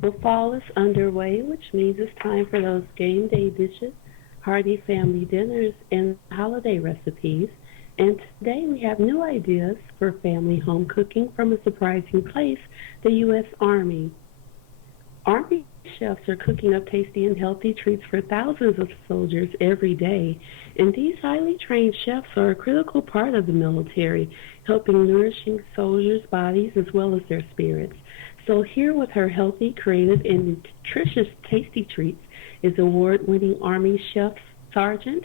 Well, fall is underway, which means it's time for those game day dishes, hearty family dinners, and holiday recipes. And today we have new ideas for family home cooking from a surprising place, the U.S. Army. Army chefs are cooking up tasty and healthy treats for thousands of soldiers every day, and these highly trained chefs are a critical part of the military, helping nourishing soldiers' bodies as well as their spirits. So here with her healthy, creative, and nutritious tasty treats is award-winning Army Chef Sergeant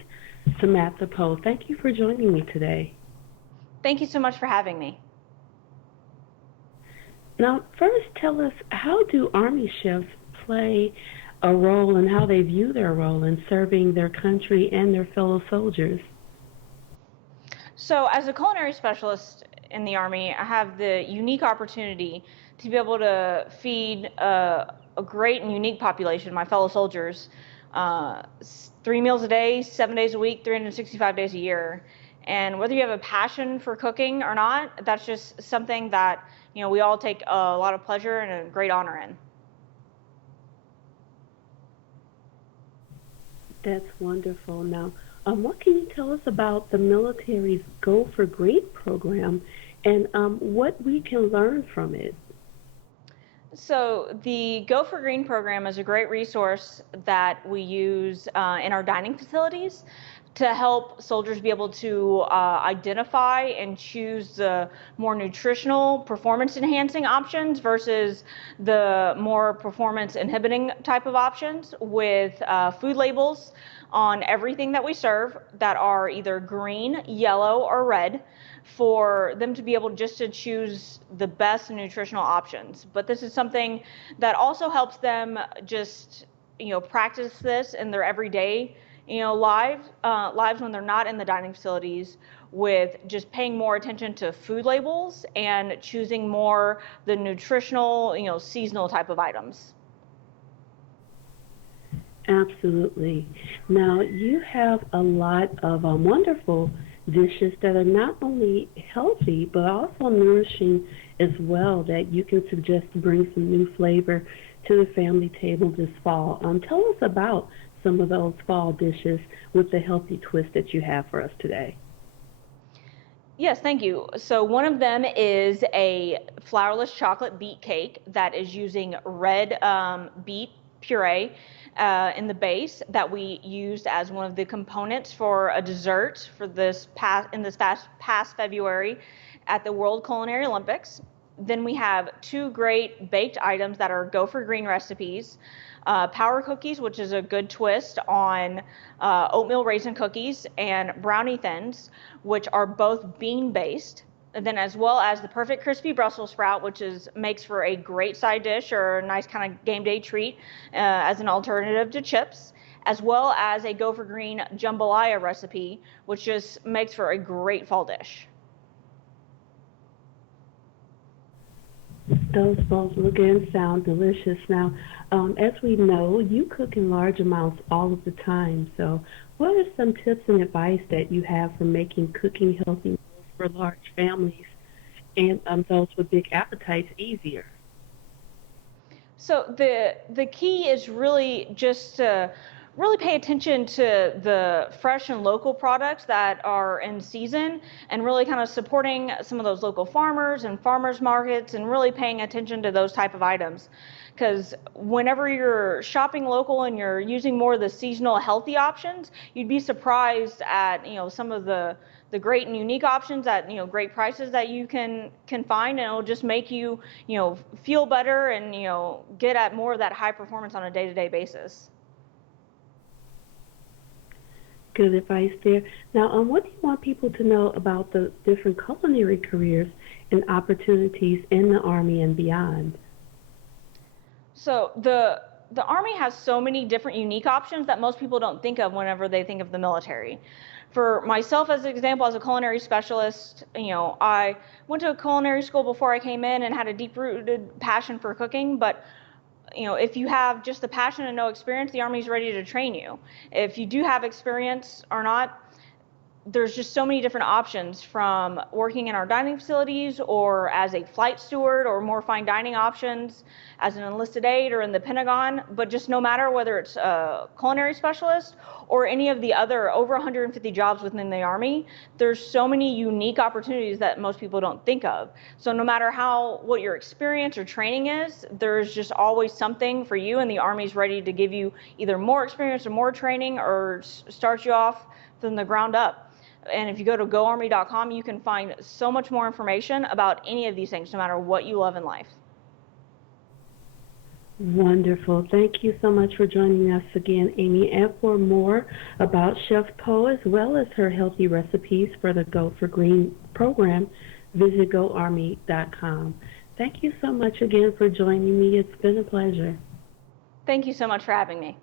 Samantha Poe. Thank you for joining me today. Thank you so much for having me. Now, first tell us, how do Army chefs play a role and how they view their role in serving their country and their fellow soldiers? So, as a culinary specialist in the Army, I have the unique opportunity to be able to feed a great and unique population, my fellow soldiers, 3 meals a day, 7 days a week, 365 days a year. And whether you have a passion for cooking or not, that's just something that we all take a lot of pleasure and a great honor in. That's wonderful. Now, what can you tell us about the military's Go for Green program and what we can learn from it? So the Go for Green program is a great resource that we use in our dining facilities to help soldiers be able to identify and choose the more nutritional, performance enhancing options versus the more performance inhibiting type of options with food labels on everything that we serve that are either green, yellow, or red, for them to be able just to choose the best nutritional options. But this is something that also helps them just practice this in their everyday lives when they're not in the dining facilities, with just paying more attention to food labels and choosing more the nutritional, seasonal type of items. Absolutely. Now, you have a lot of wonderful dishes that are not only healthy but also nourishing as well, that you can suggest to bring some new flavor to the family table this fall. Tell us about some of those fall dishes with the healthy twist that you have for us today. Yes, thank you. So one of them is a flourless chocolate beet cake that is using red beet puree in the base that we used as one of the components for a dessert for this past February at the World Culinary Olympics. Then we have two great baked items that are Go for Green recipes. Power cookies, which is a good twist on oatmeal raisin cookies, and brownie thins, which are both bean based. And then as well as the perfect crispy Brussels sprout, which makes for a great side dish or a nice kind of game day treat as an alternative to chips, as well as a Go for Green jambalaya recipe, which just makes for a great fall dish. Those both look and sound delicious. Now, as we know, you cook in large amounts all of the time. So, what are some tips and advice that you have for making cooking healthy meals for large families and those with big appetites easier? So the key is really just to really pay attention to the fresh and local products that are in season, and really kind of supporting some of those local farmers and farmers markets, and really paying attention to those type of items. Because whenever you're shopping local and you're using more of the seasonal healthy options, you'd be surprised at some of the great and unique options at great prices that you can find, and it'll just make you feel better and get at more of that high performance on a day-to-day basis. Good advice there. Now, what do you want people to know about the different culinary careers and opportunities in the Army and beyond? So the Army has so many different unique options that most people don't think of whenever they think of the military. For myself, as an example, as a culinary specialist, I went to a culinary school before I came in and had a deep-rooted passion for cooking. But if you have just the passion and no experience, the Army's ready to train you. If you do have experience or not, there's just so many different options, from working in our dining facilities or as a flight steward, or more fine dining options as an enlisted aide or in the Pentagon. But just no matter whether it's a culinary specialist or any of the other over 150 jobs within the Army, there's so many unique opportunities that most people don't think of. So no matter what your experience or training is, there's just always something for you, and the Army's ready to give you either more experience or more training, or start you off from the ground up. And if you go to goarmy.com, you can find so much more information about any of these things, no matter what you love in life. Wonderful. Thank you so much for joining us again, Amy. And for more about Chef Poe, as well as her healthy recipes for the Go for Green program, visit goarmy.com. Thank you so much again for joining me. It's been a pleasure. Thank you so much for having me.